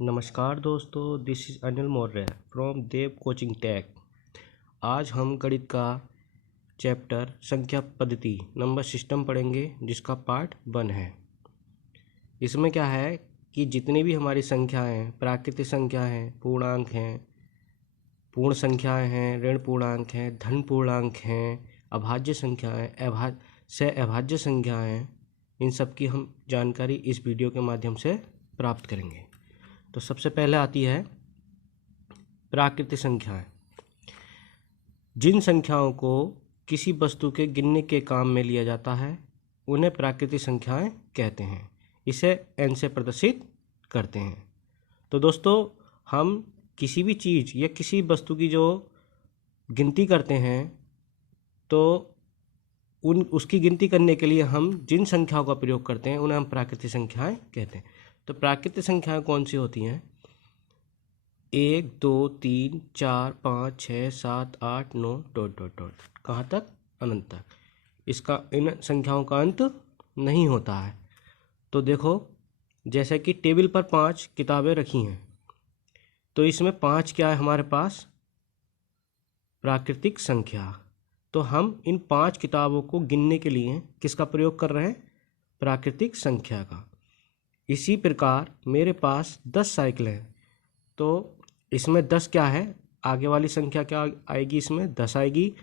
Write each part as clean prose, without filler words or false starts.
नमस्कार दोस्तों, this is Anil Maurya from Dev coaching tech. आज हम गणित का चैप्टर संख्या पद्धति नंबर सिस्टम पढ़ेंगे, जिसका पार्ट 1 है। इसमें क्या है कि जितनी भी हमारी संख्याएं हैं, प्राकृतिक संख्या हैं, पूर्णांक हैं, पूर्ण संख्याएं हैं, ऋण पूर्णांक हैं, धन पूर्णांक हैं, अभाज्य संख्याएं, अभाज्य संख्याएं हैं, इन सब की हम जानकारी इस वीडियो के माध्यम से प्राप्त करेंगे। तो सबसे पहले आती है प्राकृतिक संख्याएं। जिन संख्याओं को किसी वस्तु के गिनने के काम में लिया जाता है उन्हें प्राकृतिक संख्याएं कहते हैं। इसे n से प्रदर्शित करते हैं। तो दोस्तों, हम किसी भी चीज़ या किसी वस्तु की जो गिनती करते हैं तो उसकी गिनती करने के लिए हम जिन संख्याओं का प्रयोग करते हैं उन्हें हम प्राकृतिक संख्याएं कहते हैं। तो प्राकृतिक संख्याएं कौन सी होती हैं? 1, 2, 3, 4, 5, 6, 7, 8, 9 ... कहाँ तक? अनंत तक। इसका इन संख्याओं का अंत नहीं होता है। तो देखो, जैसे कि टेबल पर 5 किताबें रखी हैं, तो इसमें 5 क्या है हमारे पास? प्राकृतिक संख्या। तो हम इन 5 किताबों को गिनने के लिए किसका प्रयोग कर रहे हैं? प्राकृतिक संख्या का। इसी प्रकार मेरे पास 10 साइकिल हैं, तो इसमें 10 क्या है? आगे वाली संख्या क्या आएगी? इसमें 10 आएगी।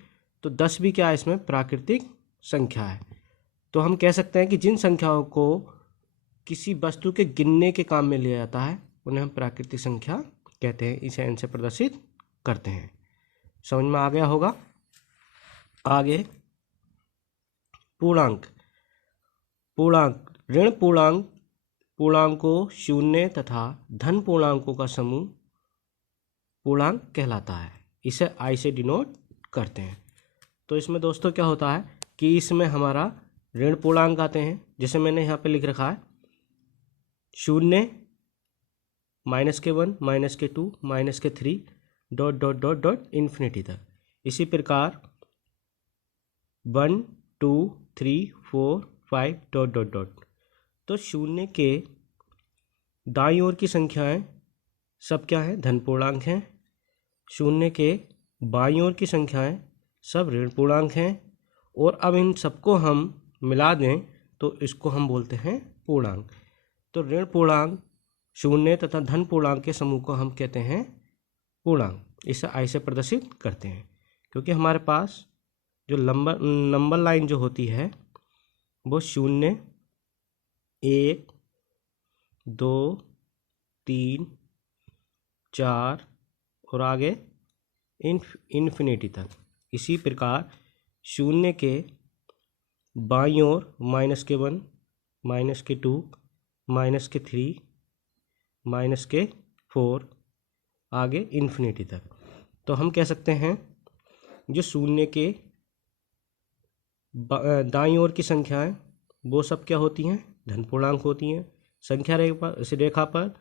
तो 10 भी क्या है? इसमें प्राकृतिक संख्या है। तो हम कह सकते हैं कि जिन संख्याओं को किसी वस्तु के गिनने के काम में लिया जाता है उन्हें हम प्राकृतिक संख्या कहते हैं। इसे n से प्रदर्शित करते हैं। समझ में आ गया होगा। आगे पूर्णांक। ऋण पूर्णांकों, शून्य तथा धन पूर्णांकों का समूह पूर्णांक कहलाता है। इसे i से डिनोट करते हैं। तो इसमें दोस्तों क्या होता है कि इसमें हमारा ऋण पूर्णांक आते हैं, जैसे मैंने यहाँ पे लिख रखा है 0, -1, -2, -3 ... इन्फिनिटी तक। इसी प्रकार 1, 2, 3, 4, 5 ... तो शून्य के दाईं ओर की संख्याएं सब क्या है? धन पूर्णांक हैं। शून्य के बाईं ओर की संख्याएं सब ऋण पूर्णांक हैं। और अब इन सबको हम मिला दें तो इसको हम बोलते हैं पूर्णांक। तो ऋण पूर्णांक, शून्य तथा धन पूर्णांक के समूह को हम कहते हैं पूर्णांक। इसे i से प्रदर्शित करते हैं, क्योंकि हमारे पास जो नंबर लाइन जो होती है वो 0, 1, 2, 3, 4 और आगे इन्फिनिटी तक। इसी प्रकार शून्य के बाईं ओर -1, -2, -3, -4 आगे इन्फिनिटी तक। तो हम कह सकते हैं जो शून्य के दाईं ओर की संख्याएं वो सब क्या होती हैं? धन पूर्णांक होती हैं। संख्या रेखा पर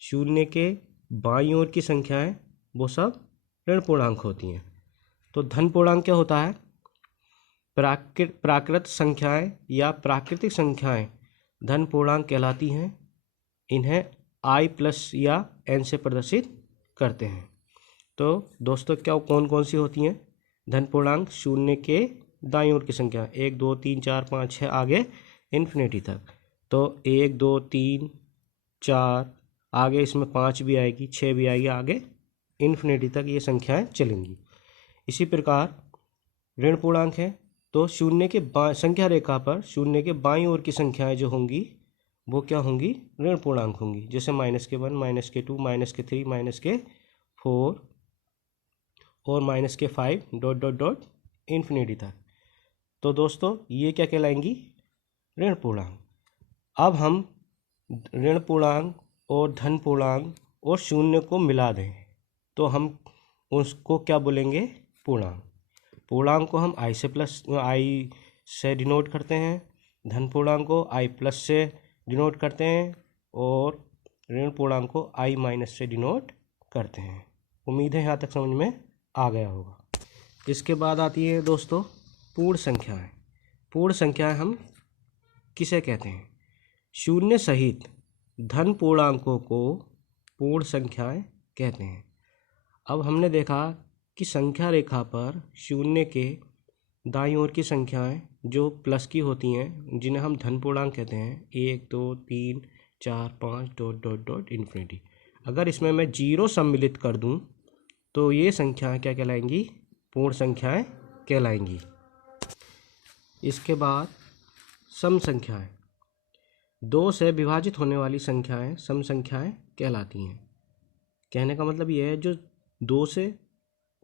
शून्य के बाईं ओर की संख्याएं वो सब ऋण पूर्णांक होती हैं। तो धन पूर्णांक क्या होता है? प्राकृत संख्याएं या प्राकृतिक संख्याएं धन पूर्णांक कहलाती हैं। इन्हें i+ या n से प्रदर्शित करते हैं। तो दोस्तों, क्या कौन कौन सी होती हैं धन पूर्णांक? शून्य के दाईं ओर की संख्या 1, 2, 3, 4, 5, 6 आगे इन्फिनिटी तक। तो 1, 2, 3, 4 आगे इसमें 5 भी आएगी, 6 भी आएगी, आगे इन्फिनिटी तक ये संख्याएं चलेंगी। इसी प्रकार ऋण पूर्णांक है, तो शून्य के संख्या रेखा पर शून्य के बाईं ओर की संख्याएं जो होंगी वो क्या होंगी? ऋण पूर्णांक होंगी। जैसे -1, -2, -3, -4 और -5 ... इन्फिनिटी तक। तो दोस्तों, ये क्या कहलाएंगी? ऋण पूर्णांक। अब हम ऋण पूर्णांक और धन पूर्णांक और शून्य को मिला दें तो हम उसको क्या बोलेंगे? पूर्णांक। पूर्णांक को हम i से डिनोट करते हैं, धन पूर्णांक को i+ से डिनोट करते हैं और ऋण पूर्णांक को i- से डिनोट करते हैं। उम्मीद है यहाँ तक समझ में आ गया होगा। इसके बाद आती है दोस्तों पूर्ण संख्याएं। पूर्ण संख्याएं हम किसे कहते हैं? शून्य सहित धन पूर्णांकों को पूर्ण संख्याएं कहते हैं। अब हमने देखा कि संख्या रेखा पर शून्य के दाईं ओर की संख्याएं जो प्लस की होती हैं, जिन्हें हम धन पूर्णांक कहते हैं, 1 2 3 4 5 डॉट डॉट डॉट इन्फिनिटी। अगर इसमें मैं 0 सम्मिलित कर दूं तो ये संख्याएं क्या कहलाएंगी? पूर्ण संख्याएं कहलाएंगी। इसके बाद सम संख्याएं, 2 से विभाजित होने वाली संख्याएं सम संख्याएं कहलाती हैं। कहने का मतलब यह है, जो 2 से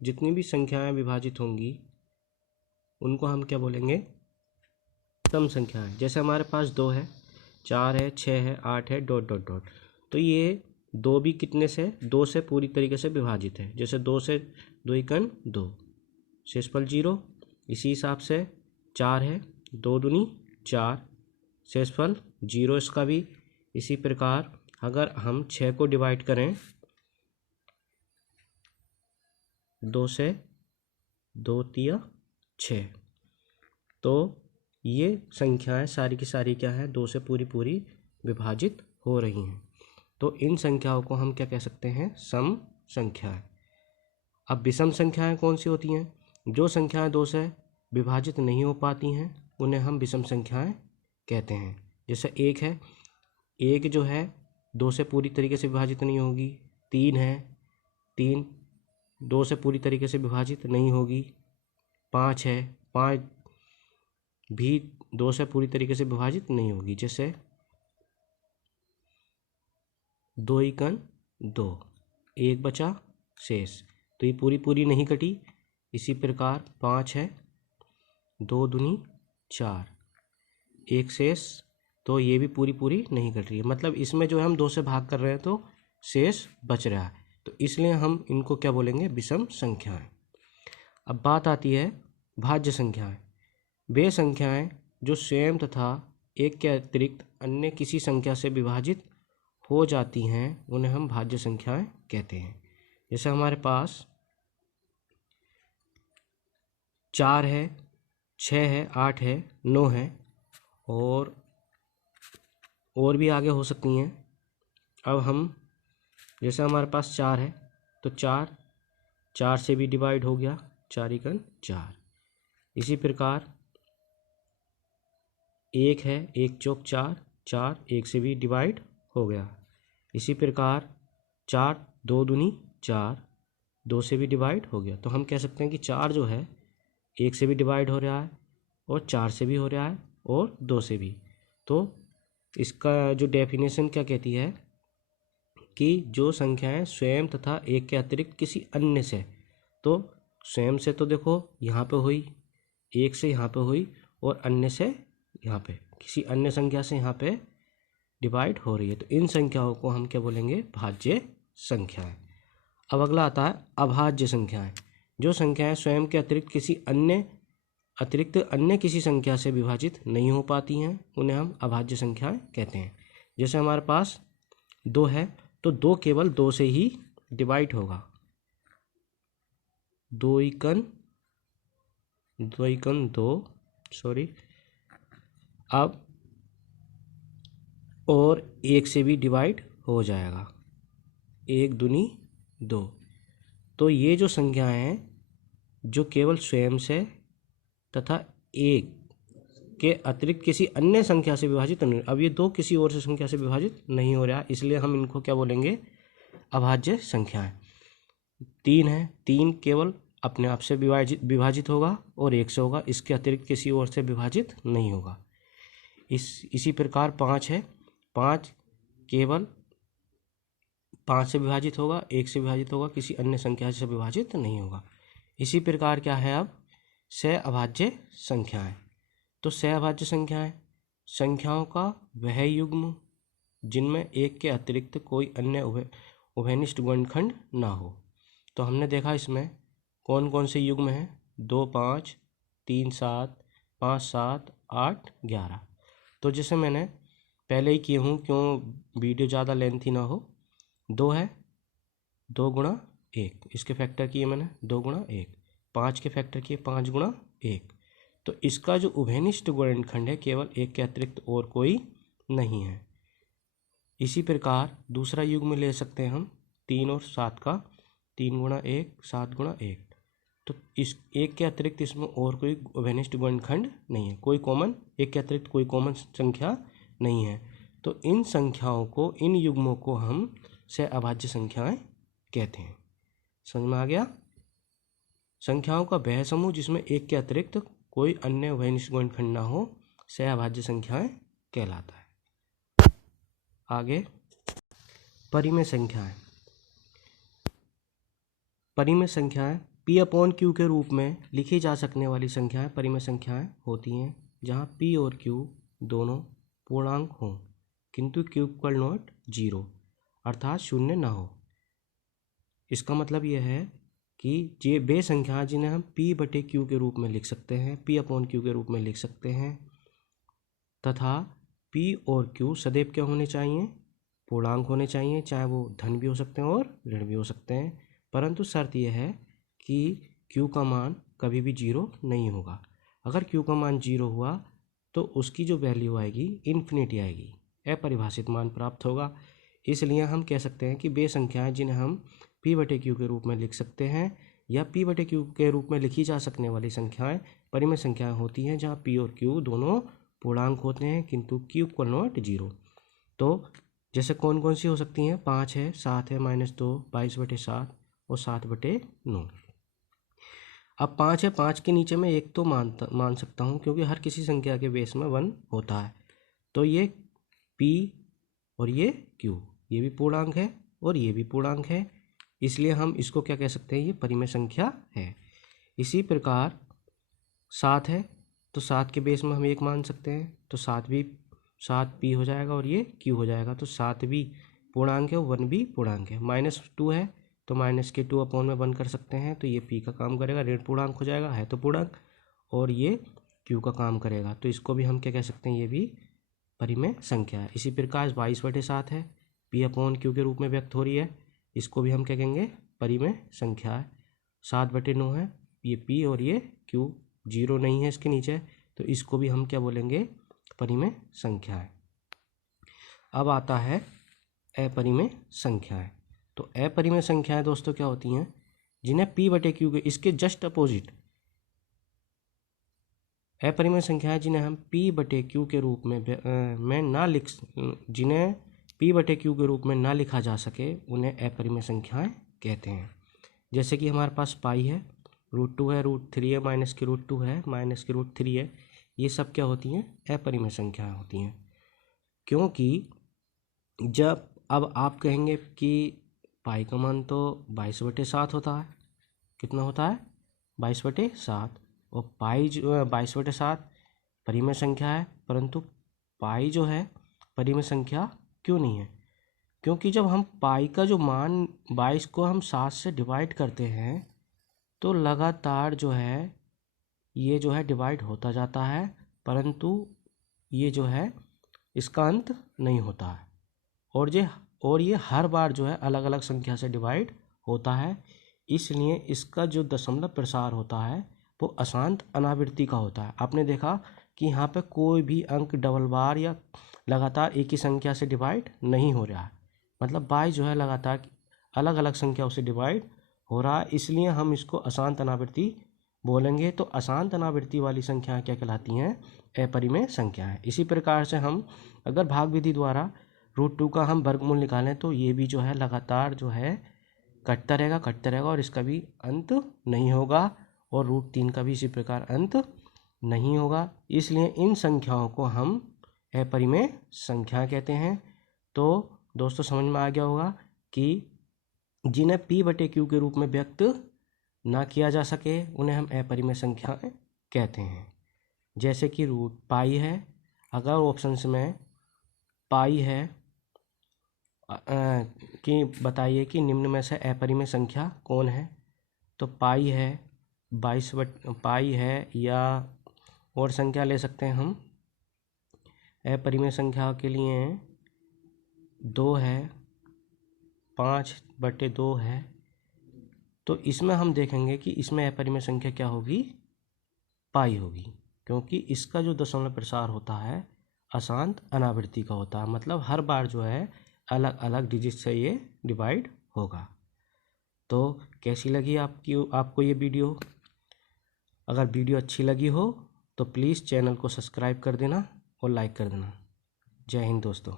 जितनी भी संख्याएं विभाजित होंगी उनको हम क्या बोलेंगे? सम संख्याएं। जैसे हमारे पास 2 है, 4 है, 6 है, 8 है, डॉट डॉट डॉट। तो ये 2 भी कितने से? 2 से पूरी तरीके से विभाजित है। जैसे 2 से 2 एकन 2, शेषफल 0। इसी हिसाब से 4 है, 2 दूनी 4, शेषफल 0 इसका भी। इसी प्रकार अगर हम 6 को डिवाइड करें 2 से, 2 तिया 6, तो ये संख्याएं सारी की सारी क्या है? 2 से पूरी पूरी विभाजित हो रही हैं। तो इन संख्याओं को हम क्या कह सकते हैं? सम संख्याएं। अब विषम संख्याएं कौन सी होती हैं? जो संख्याएं 2 से विभाजित नहीं हो पाती हैं उन्हें हम विषम संख्याएं कहते हैं। जैसे 1 है, 1 जो है 2 से पूरी तरीके से विभाजित नहीं होगी। 3 है, 3 2 से पूरी तरीके से विभाजित नहीं होगी। 5 है, 5 भी 2 से पूरी तरीके से विभाजित नहीं होगी। जैसे 2 एकन 2, 1 बचा शेष, तो ये पूरी पूरी नहीं कटी। इसी प्रकार 5 है, 2 दूनी 4, 1 शेष, तो ये भी पूरी पूरी नहीं कट रही है। मतलब इसमें जो है हम 2 से भाग कर रहे हैं तो शेष बच रहा है, तो इसलिए हम इनको क्या बोलेंगे? विषम संख्याएं। अब बात आती है भाज्य संख्याएं। वे संख्याएं जो स्वयं तथा एक के अतिरिक्त अन्य किसी संख्या से विभाजित हो जाती हैं उन्हें हम भाज्य संख्याएं कहते हैं। जैसे हमारे पास 4 है, 6 है, 8 है, 9 है, और भी आगे हो सकती हैं। अब हम जैसे हमारे पास 4 है तो 4 से भी डिवाइड हो गया, 4 एकन 4। इसी प्रकार 1 है, 1 चौक 4, 4 1 से भी डिवाइड हो गया। इसी प्रकार 4 2 दूनी 4, 2 से भी डिवाइड हो गया। तो हम कह सकते हैं कि 4 जो है 1 से भी डिवाइड हो रहा है और 4 से भी हो रहा है और 2 से भी। तो इसका जो डेफिनेशन क्या कहती है कि जो संख्याएं स्वयं तथा एक के अतिरिक्त किसी अन्य से, तो स्वयं से तो देखो यहाँ पे हुई, एक से यहाँ पे हुई, और अन्य से यहाँ पे किसी अन्य संख्या से यहाँ पे डिवाइड हो रही है, तो इन संख्याओं को हम क्या बोलेंगे? भाज्य संख्याएं। अब अगला आता है अभाज्य संख्याएं। जो संख्याएं स्वयं के अतिरिक्त अन्य किसी संख्या से विभाजित नहीं हो पाती हैं उन्हें हम अभाज्य संख्याएं कहते हैं। जैसे हमारे पास 2 है तो 2 केवल 2 से ही डिवाइड होगा। 2 एकन 2, सॉरी। अब और 1 से भी डिवाइड हो जाएगा, 1 दूनी 2। तो ये जो संख्याएं हैं जो केवल स्वयं से तथा 1 के अतिरिक्त किसी अन्य संख्या से विभाजित नहीं, अब ये 2 किसी और से संख्या से विभाजित नहीं हो रहा, इसलिए हम इनको क्या बोलेंगे? अभाज्य संख्याएं। 3 है, 3 केवल अपने आप से विभाजित होगा और 1 से होगा, इसके अतिरिक्त किसी और से विभाजित नहीं होगा। इसी प्रकार 5 है, 5 केवल 5 से विभाजित होगा, 1 से विभाजित होगा, किसी अन्य संख्या से विभाजित नहीं होगा। इसी प्रकार क्या है अब? सहअभाज्य संख्याएं। तो सहअभाज्य संख्याओं का वह युग्म जिनमें 1 के अतिरिक्त कोई अन्य उभयनिष्ठ गुणनखंड ना हो। तो हमने देखा इसमें कौन कौन से युग्म हैं? 2 5, 3 7, 5 7, 8 11। तो जैसे मैंने पहले ही किए हूँ, क्यों वीडियो ज़्यादा लेंथी ना हो। 2 है, 2 गुणा 1, इसके फैक्टर किए मैंने 2 गुणा 1। 5 के फैक्टर किए 5 गुणा 1। तो इसका जो उभयनिष्ठ गुणनखंड है केवल 1 के अतिरिक्त और कोई नहीं है। इसी प्रकार दूसरा युग्म ले सकते हैं हम 3 और 7 का, 3 गुणा 1 7 गुणा 1। तो इस एक के अतिरिक्त इसमें और कोई अभिनिष्ट गुणनखंड नहीं है, कोई कॉमन, एक के अतिरिक्त कोई कॉमन संख्या नहीं है। तो इन संख्याओं को, इन युग्मों को हम से अभाज्य संख्याएं कहते हैं। समझ में आ गया? संख्याओं का वह समूह जिसमें एक के अतिरिक्त कोई अन्य अभिनिष्ट गुणनखंड ना हो से अभाज्य संख्याएं कहलाता है। आगे परिमेय संख्याएं। परिमेय संख्याएं P/Q के रूप में लिखी जा सकने वाली संख्याएं परिमेय संख्याएं होती हैं जहां P और Q दोनों पूर्णांक हों किंतु Q इक्वल नॉट 0 अर्थात शून्य ना हो। इसका मतलब यह है कि ये वे संख्याएं जिन्हें हम P/Q के रूप में लिख सकते हैं, P/Q के रूप में लिख सकते हैं, तथा P और Q सदैव क्या होने चाहिए? पूर्णांक होने चाहिए, चाहे वो धन भी हो सकते हैं और ऋण भी हो सकते हैं, परंतु शर्त यह है कि Q का मान कभी भी 0 नहीं होगा। अगर Q का मान 0 हुआ तो उसकी जो वैल्यू आएगी इन्फिनिटी आएगी, अपरिभाषित मान प्राप्त होगा। इसलिए हम कह सकते हैं कि वे संख्याएं जिन्हें हम P/Q के रूप में लिख सकते हैं या P/Q के रूप में लिखी जा सकने वाली संख्याएं परिमेय संख्याएं होती हैं जहां P और Q दोनों पूर्णांक होते हैं किंतु Q इक्वल नॉट 0। तो जैसे कौन कौन सी हो सकती हैं? 5 है, 7 है, -2, 22/7 और 7/9। अब 5 है, 5 के नीचे मैं एक तो मान सकता हूँ क्योंकि हर किसी संख्या के बेस में 1 होता है। तो ये P और ये Q, ये भी पूर्णांक है और ये भी पूर्णांक है, इसलिए हम इसको क्या कह सकते हैं? ये परिमेय संख्या है। इसी प्रकार 7 है तो 7 के बेस में हम 1 मान सकते हैं, तो 7 P हो जाएगा और ये Q हो जाएगा। तो 7 भी पूर्णांक है, 1 भी पूर्णांक है। -2 है तो माइनस के 2/1 कर सकते हैं, तो ये P का काम करेगा, ऋण पूर्णांक हो जाएगा, है तो पूर्णांक, और ये Q का काम करेगा। तो इसको भी हम क्या कह सकते हैं? ये भी परिमेय संख्या है। इसी प्रकार 22/7 है, P/Q के रूप में व्यक्त हो रही है, इसको भी हम क्या कहेंगे? परिमेय संख्या है। 7/9 है, ये P और ये Q 0 नहीं है इसके नीचे, तो इसको भी हम क्या बोलेंगे? परिमेय संख्या है। अब आता है अपरिमेय संख्याएं। तो अपरिमेय संख्याएं दोस्तों क्या होती हैं? जिन्हें P/Q के इसके जस्ट अपोजिट अपरिमेय संख्याएं जिन्हें हम P/Q के रूप में ना लिख, जिन्हें P/Q के रूप में ना लिखा जा सके उन्हें अपरिमेय संख्याएं कहते हैं। जैसे कि हमारे पास पाई है, √2 है, √3 है, -√2 है, -√3 है, ये सब क्या होती हैं? अपरिमेय संख्याएं होती हैं। क्योंकि जब अब आप कहेंगे कि पाई का मान तो 22/7 होता है, कितना होता है? 22/7, और पाई जो है 22/7 परिमेय संख्या है, परंतु पाई जो है परिमेय संख्या क्यों नहीं है? क्योंकि जब हम पाई का जो मान 22 को हम 7 से डिवाइड करते हैं तो लगातार जो है ये जो है डिवाइड होता जाता है, परंतु ये जो है इसका अंत नहीं होता है, और ये हर बार जो है अलग अलग संख्या से डिवाइड होता है। इसलिए इसका जो दशमलव प्रसार होता है वो अशांत अनावृत्ति का होता है। आपने देखा कि यहाँ पे कोई भी अंक डबल बार या लगातार एक ही संख्या से डिवाइड नहीं हो रहा है, मतलब 22 जो है लगातार अलग अलग संख्याओं से डिवाइड हो रहा है, इसलिए हम इसको अशांत अनावृत्ति बोलेंगे। तो अशांत अनावृत्ति वाली संख्याएं क्या कहलाती हैं? अपरिमेय संख्याएं। इसी प्रकार से हम अगर भाग विधि द्वारा √2 का हम वर्गमूल निकालें तो ये भी जो है लगातार जो है कटता रहेगा और इसका भी अंत नहीं होगा, और √3 का भी इसी प्रकार अंत नहीं होगा। इसलिए इन संख्याओं को हम अपरिमेय संख्या कहते हैं। तो दोस्तों समझ में आ गया होगा कि जिन्हें P/Q के रूप में व्यक्त ना किया जा सके उन्हें हम अपरिमेय संख्याएं कहते हैं। जैसे कि पाई है, अगर ऑप्शंस में पाई है कि बताइए कि निम्न में से अपरिमेय संख्या कौन है? तो पाई है, पाई है, या और संख्या ले सकते हैं हम अपरिमेय संख्या के लिए 2 है, 5/2 है। तो इसमें हम देखेंगे कि इसमें अपरिमेय संख्या क्या होगी? पाई होगी, क्योंकि इसका जो दशमलव प्रसार होता है अशांत अनावृत्ति का होता है, मतलब हर बार जो है अलग अलग डिजिट से ये डिवाइड होगा। तो कैसी लगी आपको ये वीडियो? अगर वीडियो अच्छी लगी हो तो प्लीज़ चैनल को सब्सक्राइब कर देना और लाइक कर देना। जय हिंद दोस्तों।